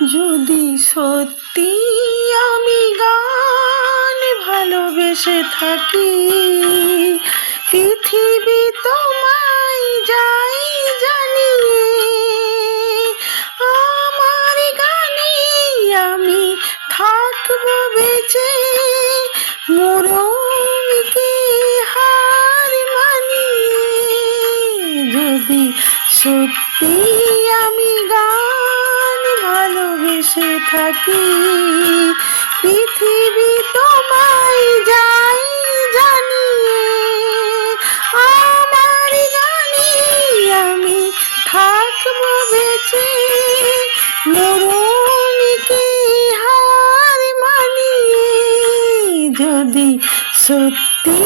যদি সত্যি আমি গান ভালোবেসে থাকি, পৃথিবী তোমায় যাই জানি, আমার গানে আমি থাকব বেঁচে মরণকে হার মানিয়ে যদি সত্যি আমি গান ভালোবেসে থাকি। পৃথিবী তোমায় যাই জানিয়ে, আমার গানে আমি থাকব বেঁচে। মরণকে হার মানিয়ে, যদি সত্যি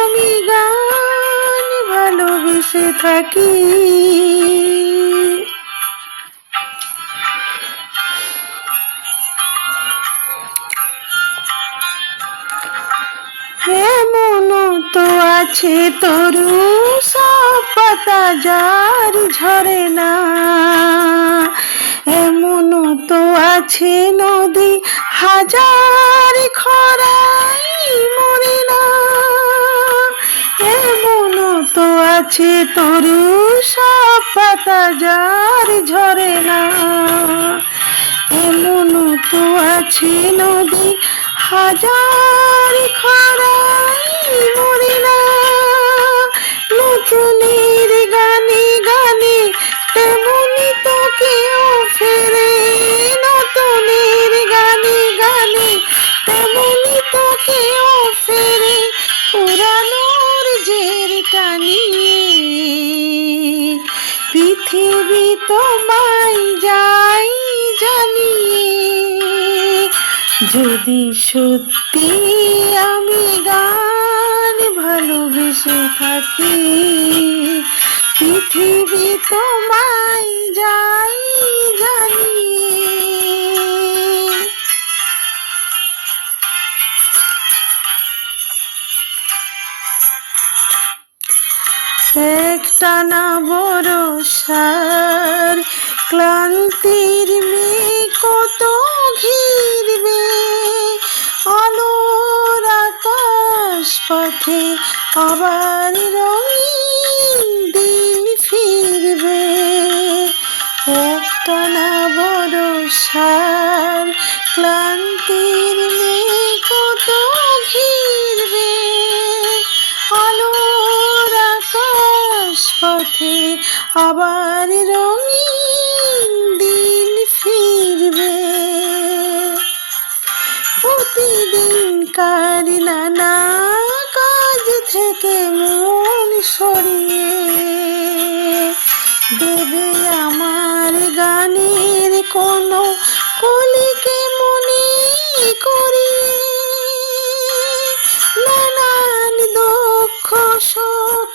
আমি গান ভালোবেসে থাকি আছে তরু সব পাতা যার ঝরে না এমন তো আছে নদী হাজার খরাই মরে না এমন তো আছে তরু সব পাতা যার ঝরে না এমন তো আছে নদী হাজার খরাই মরে না নতুনের গানে গানে তেমনি তো কেউ ফেরে নতুনের গানে গানে তেমনি তো কেউ ফেরে পুরানোর জের টানিয়ে পৃথিবী তোমায় যাই জানিয়ে। যদি সত্যি আমি গান ভালোবেসে থাকি, পৃথিবী তোমায় যাই জানিয়ে একটানা বরসার ক্লান্তির মেয়ে কত ঘিরবে, আলোর আকাশ পথে আবার রঙিন দিন ফিরবে। একটানা বরসার ক্লান্তির কত ঘিরবে। আলোর আকাশ পথে আবার রঙিন দিন ফিরবে। প্রতিদিনকার নানা মন দেবে আমার গানের কোনো কলিকে মনে করি নানান দুঃখ শোক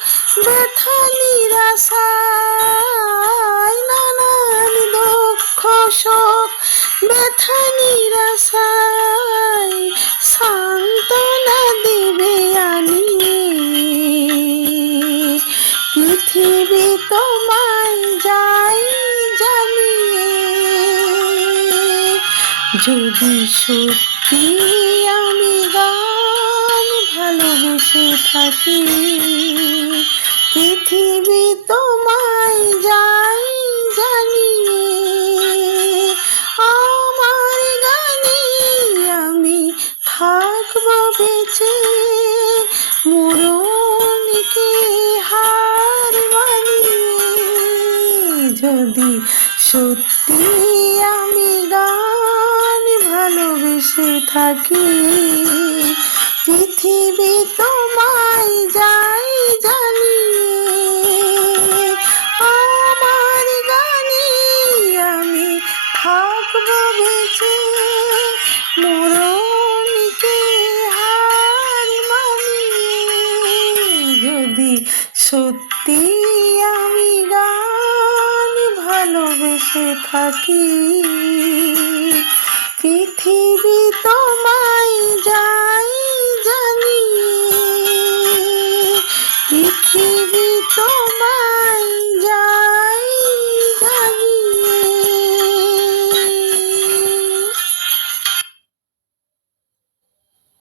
যদি সত্যি আমি গান ভালোবেসে থাকি, পৃথিবী তোমায় যাই জানিয়ে, আমার গানে আমি থাকব বেঁচে মরণকে হার মানিয়ে, যদি সত্যি ভালোবেসে থাকি। পৃথিবী তোমায় যাই জানিয়ে, আমার গানে আমি থাকব বেঁচে। মরণকে হার মানিয়ে, যদি সত্যি আমি গান ভালোবেসে থাকি পৃথিবী তোমার